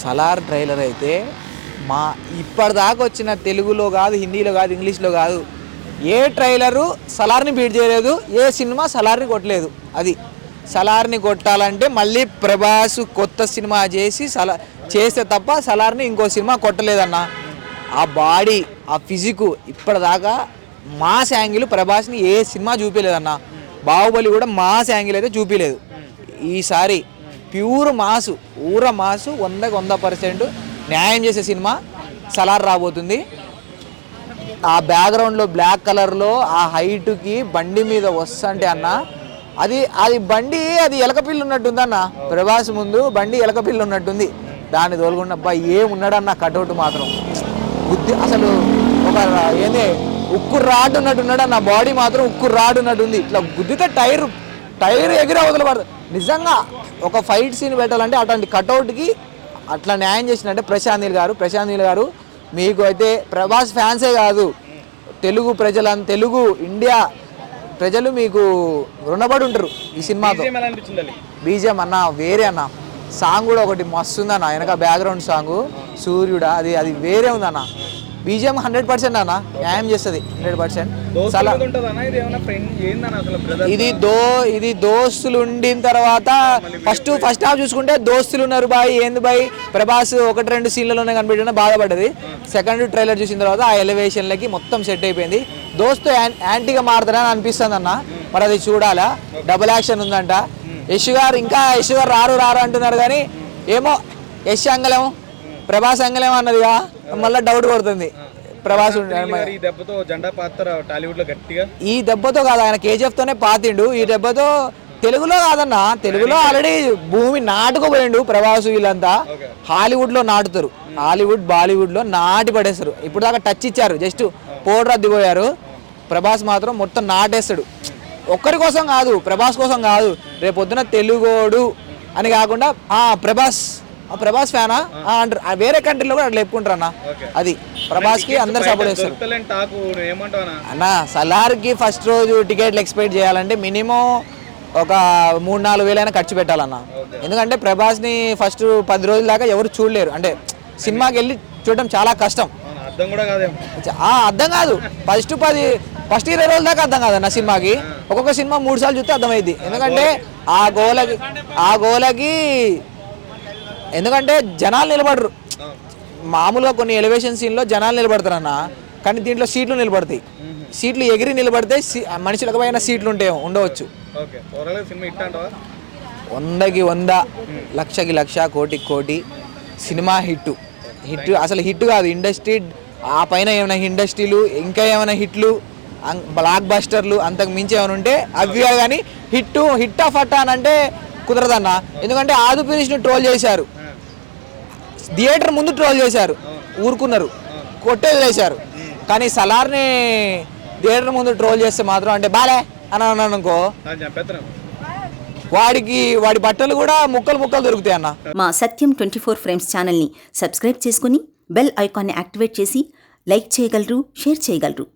Salaar trailer అయితే మా ఇప్పటిదాకా వచ్చిన తెలుగులో కాదు, హిందీలో కాదు, ఇంగ్లీష్లో కాదు, ఏ ట్రైలరు సలార్ని బీట్ చేయలేదు, ఏ సినిమా సలార్ని కొట్టలేదు. అది సలార్ని కొట్టాలంటే మళ్ళీ ప్రభాస్ కొత్త సినిమా చేస్తే తప్ప సలార్ని ఇంకో సినిమా కొట్టలేదన్న. ఆ బాడీ, ఆ ఫిజిక్ ఇప్పటిదాకా మాస్ యాంగిల్ ప్రభాస్ని ఏ సినిమా చూపించలేదన్న. బాహుబలి కూడా మాస్ యాంగిల్ అయితే చూపించలేదు. ఈసారి ప్యూర్ మాసు, ఊర మాసు 100% న్యాయం చేసే సినిమా సలార్ రాబోతుంది. ఆ బ్యాక్గ్రౌండ్లో బ్లాక్ కలర్లో ఆ హైట్కి బండి మీద వస్తుంటే అన్న, అది బండి అది ఎలకపిల్లి ఉన్నట్టుంది అన్న. ప్రభాస్ ముందు బండి ఎలకపిల్లి ఉన్నట్టుంది. దాన్ని తోలుకుండా అబ్బా ఏమున్నాడన్న కటౌట్ మాత్రం బుద్ధి అసలు ఒక ఏంది ఉక్కు రాడ్ ఉన్నట్టున్నాడు అన్న. బాడీ మాత్రం ఉక్కు రాడ్ ఉన్నట్టుంది. ఇట్లా గుద్దితే టైర్ ఎగిరి అవతల పడుతుంది. నిజంగా ఒక ఫైట్ సీన్ పెట్టాలంటే అట్లాంటి కటౌట్కి అట్లా న్యాయం చేసినట్టే ప్రశాంత్ నీల్ గారు మీకు అయితే ప్రభాస్ ఫ్యాన్సే కాదు, తెలుగు ఇండియా ప్రజలు మీకు రుణపడి ఉంటారు ఈ సినిమాతో. బీజిఎం అన్న వేరే అన్న. సాంగ్ కూడా ఒకటి మస్తు ఉందన్న, వెనక బ్యాక్గ్రౌండ్ సాంగ్ సూర్యుడా, అది వేరే ఉందన్న. బీజిఎం 100% అన్న న్యాయం చేస్తుంది. 100%. ఇది దోస్తులు ఉండిన తర్వాత ఫస్ట్ హాఫ్ చూసుకుంటే దోస్తులు ఉన్నారు బాయ్, ఏంది బాయ్ ప్రభాస్ 1-2 సీన్లలోనే కనిపెట్టిన బాధపడ్డది. సెకండ్ ట్రైలర్ చూసిన తర్వాత ఆ ఎలివేషన్లకి మొత్తం సెట్ అయిపోయింది. దోస్తు యాంటీగా మారుతారని అనిపిస్తుంది అన్న. మరి అది చూడాలా. డబుల్ యాక్షన్ ఉందంట. యశ్ గారు రారు అంటున్నారు కానీ ఏమో యశ్ అంగలేమో ప్రభాస్ అంగలేమో అన్నదిగా మళ్ళీ డౌట్ పడుతుంది. ప్రభాస్ ఈ దెబ్బతో కాదు, ఆయన KGF తోనే పాతిండు. ఈ దెబ్బతో తెలుగులో కాదన్న, తెలుగులో ఆల్రెడీ భూమి నాటుకుపోయిండు ప్రభాస్. వీళ్ళంతా హాలీవుడ్ లో నాటుతారు, బాలీవుడ్ లో నాటి పడేస్తారు. ఇప్పుడు దాకా టచ్ ఇచ్చారు, జస్ట్ పోడ్రు అద్దిపోయారు. ప్రభాస్ మాత్రం మొత్తం నాటేస్తాడు. ఒక్కరి కోసం కాదు, ప్రభాస్ కోసం కాదు, రేపొద్దున తెలుగోడు అని కాకుండా ప్రభాస్ ఫ్యానా అంటారు. వేరే కంట్రీలో కూడా అట్లా చెప్పుకుంటారు అన్న. అది ప్రభాస్ కి అందరు సపోర్ట్ చేస్తారు అన్న. సలార్కి ఫస్ట్ రోజు టికెట్లు ఎక్స్పెక్ట్ చేయాలంటే మినిమం ఒక 3-4 వేలైనా ఖర్చు పెట్టాలన్న. ఎందుకంటే ప్రభాస్ని ఫస్ట్ 10 రోజుల దాకా ఎవరు చూడలేరు. అంటే సినిమాకి వెళ్ళి చూడడం చాలా కష్టం. అర్థం కాదు. ఫస్ట్ 20 రోజుల దాకా అర్థం కాదన్న సినిమాకి. ఒక్కొక్క సినిమా 3 సార్లు చూస్తే అర్థమైంది. ఎందుకంటే ఆ గోలకి ఎందుకంటే జనాలు నిలబడరు. మామూలుగా కొన్ని ఎలివేషన్ సీన్లో జనాలు నిలబడతారన్న, కానీ దీంట్లో సీట్లు నిలబడతాయి. సీట్లు ఎగిరి నిలబడితే మనుషులకు పైన సీట్లు ఉండవచ్చు. 100కి 100, 1,00,000కి 1,00,000, కోటికి కోటి సినిమా హిట్ అసలు హిట్ కాదు. ఇండస్ట్రీ ఆ పైన ఏమైనా ఇండస్ట్రీలు ఇంకా ఏమైనా హిట్లు బ్లాక్ బస్టర్లు అంతకు మించి ఏమైనా ఉంటే అవి కానీ హిట్ ఆఫ్ అట్టా అని అంటే కుదరదన్న. ఎందుకంటే ఆదిపురుషుని ట్రోల్ చేశారు, థియేటర్ ముందు ట్రోల్ చేశారు, ఊరుకున్నారు, కొట్టేది వేశారు. కానీ సలార్ని థియేటర్ ముందు ట్రోల్ చేస్తే మాత్రం అంటే బాలే అని అన్నాను అనుకో, వాడి బట్టలు కూడా ముక్కలు దొరుకుతాయి అన్న. మా సత్యం 24 ఫ్రేమ్స్ ఛానల్ని సబ్స్క్రైబ్ చేసుకుని బెల్ ఐకాన్ని యాక్టివేట్ చేసి లైక్ చేయగలరు, షేర్ చేయగలరు.